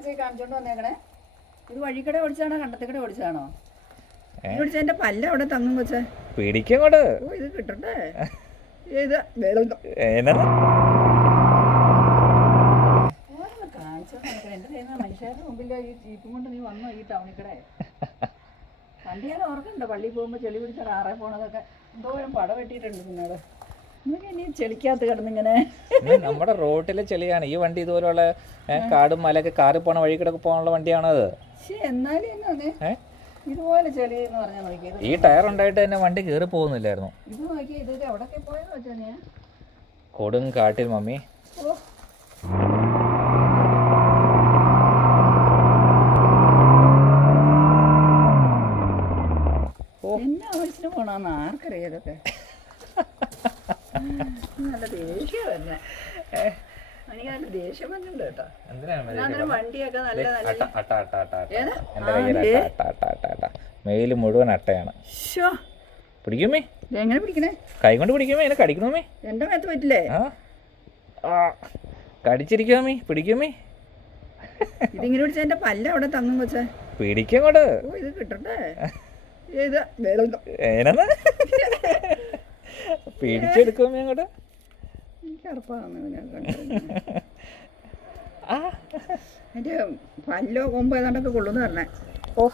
കൊച്ചേ കാണിച്ചോണ്ട് വന്നേക്കണേ. ഇത് വഴിക്കട ഓടിച്ചാണോ കണ്ടത്തിക്കട ഓടിച്ചാണോ ഓടിച്ച എന്റെ പല്ല അവിടെ തങ്ങും കൊച്ചേ. പിടിക്കങ്ങോട്ട്. ഓ ഇത് കിട്ടണ്ടേ? ഇത് മനുഷ്യരുടെ മുമ്പിൽ ഈ ജീപ്പും കൊണ്ട് നീ വന്നോ ഈ ടൗണിൽ കൂടെ പണ്ട് ഞാൻ ഓർക്കണ്ടോ പള്ളിയിൽ പോകുമ്പോൾ ചെളി പിടിച്ച കാറേ പോണതൊക്കെ. എന്തോരം പട വെട്ടിയിട്ടുണ്ട് നിന്നോട്. ചെളിക്കകത്ത് കിടന്നിങ്ങനെ. ഇത് നമ്മുടെ റോട്ടിലെ ചെളിയാണ്. ഈ വണ്ടി ഇതുപോലുള്ള കാടും മലയൊക്കെ കാറി പോണ വഴി കിടക്ക് പോകാനുള്ള വണ്ടിയാണത്. ഇതുപോലെ ചെളി എന്ന് പറഞ്ഞാൽ നോക്കിയത് ഈ ടയർ ഉണ്ടായിട്ട് തന്നെ വണ്ടി കേറി പോകുന്നില്ലായിരുന്നു. ഇത് നോക്കി ഇത് എവിടൊക്കെ പോയെന്ന് വെച്ചാൽ ഞാൻ. കൊടും കാട്ടിൽ മമ്മി. ഓ. എന്നാ എന്നെ ആവശ്യത്തിന് പോണെന്ന് ആർക്കറിയാം ഇതൊക്കെ? നല്ല ദേഷ്യം തന്നെ. എനിക്ക് നല്ല വന്നിട്ടുണ്ട് കേട്ടോ. വണ്ടിയൊക്കെ നല്ല നല്ല ഏതാ? മെയിൽ മുഴുവൻ അട്ടയാണ്. പിടിക്കുമേ? എങ്ങനെ പിടിക്കണേ? കൈ കൊണ്ട് പിടിക്കുമേ? എന്നെ കടിക്കണമേ? എന്റെ മേത്ത് പറ്റില്ലേ? കടിച്ചിരിക്കാമേ? പിടിക്കുമേ? ഇതിങ്ങനെ പിടിച്ച എന്റെ പല്ല അവിടെ തന്നു വെച്ചാ പിടിക്കങ്ങോട്ട് ഇത് കിട്ടണ്ടേ ഇത് കണ്ടത് ആ. എന്റെ പല്ലോ കൊമ്പ് ഏതാണ്ടൊക്കെ കൊള്ളുന്നു പറഞ്ഞേ. ഓ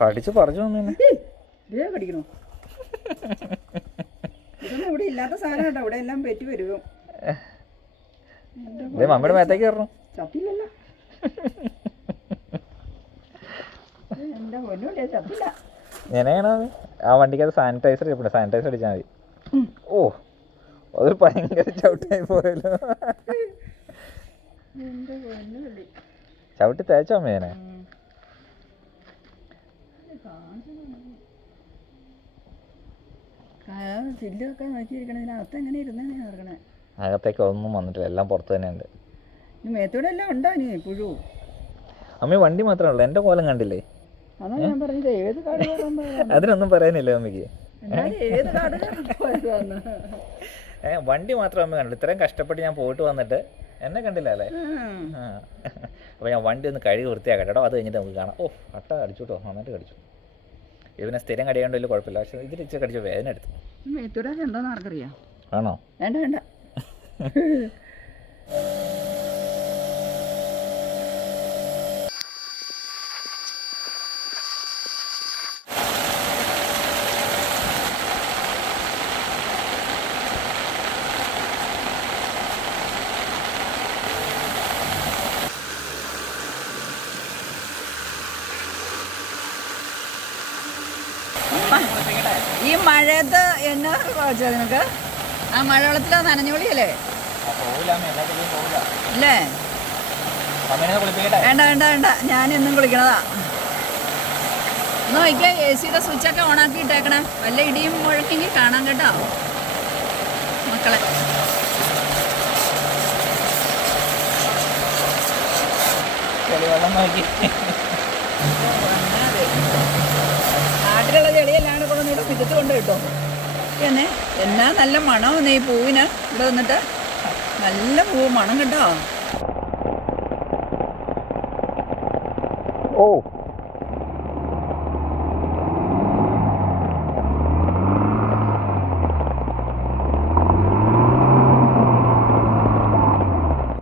കടിച്ച് പറഞ്ഞു തന്നെ കടിക്കണോ. ഇതൊന്നും ഇവിടെ ഇല്ലാത്ത സാധനം കേട്ടോ ഇവിടെ എല്ലാം പെറ്റി വരും. മമ്മയുടെ മമ്മിയുടെ മേത്തേക്ക് കയറണം. ചത്തില്ലല്ലോ. എന്റെ പൊന്നുണ്ടേ ചത്തില്ല. ഞാനാണ് ആ വണ്ടിക്കകത്ത് സാനിറ്റൈസർ ഇരിപ്പുണ്ട് സാനിറ്റൈസർ അടിച്ചാൽ മതി. ഓ അത് ഭയങ്കര ചവിട്ടായി പോയല്ലോ. ചവിട്ടി തേച്ചോ മേനെ ചില്ലൊക്കെ എങ്ങനെ ഇരുന്നേ അകത്തേക്ക് ഒന്നും വന്നിട്ടില്ല എല്ലാം പുറത്ത് തന്നെ ഉണ്ട് മേത്തൂടെ എല്ലാം ഉണ്ടോ നീ പുഴു? അമ്മ വണ്ടി മാത്രമേ ഉള്ളൂ എന്റെ കോലം കണ്ടില്ലേ? അതിനൊന്നും പറയാനില്ല അമ്മയ്ക്ക്. ഏ? വണ്ടി മാത്രം അമ്മ കണ്ടില്ല. ഇത്രയും കഷ്ടപ്പെട്ട് ഞാൻ പോയിട്ട് വന്നിട്ട് എന്നെ കണ്ടില്ല അല്ലേ? അപ്പൊ അപ്പോൾ ഞാൻ വണ്ടി ഒന്ന് കഴുകി വൃത്തിയാക്കട്ടെ കേട്ടോ. അത് കഴിഞ്ഞിട്ട് നമുക്ക് കാണാം. ഓ അട്ട അടിച്ചു കേട്ടോ. നന്നായിട്ട് കടിച്ചു. ഇവനെ സ്ഥിരം കടിയാണ്ട് വലിയ കുഴപ്പമില്ല. പക്ഷെ ഇതിൽ ഇച്ചിരി കടിച്ചു വേദന എടുത്തു. എന്താന്ന് ആർക്കറിയാം? ആണോ? വേണ്ട വേണ്ട. ഈ മഴയത്ത് എന്നാ കുഴച്ചത് നിനക്ക്? ആ മഴവെള്ളത്തിൽ നനഞ്ഞുകൊള്ളിയല്ലേ പോകില്ല അമ്മ. അല്ലേ? വേണ്ട വേണ്ട വേണ്ട. ഞാൻ എന്നും കുളിക്കണതാ. ഒന്ന് നോക്കിയാൽ എ സിയുടെ സ്വിച്ചൊക്കെ ഓണാക്കി ഇട്ടേക്കണേ വല്ല ഇടിയും മുഴക്കെങ്കിൽ കാണാൻ കേട്ടോ. മക്കളെ. ചെളിവെള്ളം നോക്കി. നാട്ടിലുള്ള ചെളിയെല്ലാം കൂടെ ഇവിടെ പിറ്റത്ത് കൊണ്ട് കിട്ടും എന്നെ എന്നാ നല്ല മണം ഈ പൂവിന്. ഇവിടെ വന്നിട്ട് നല്ല പൂവ് മണം കേട്ടോ. ഓ.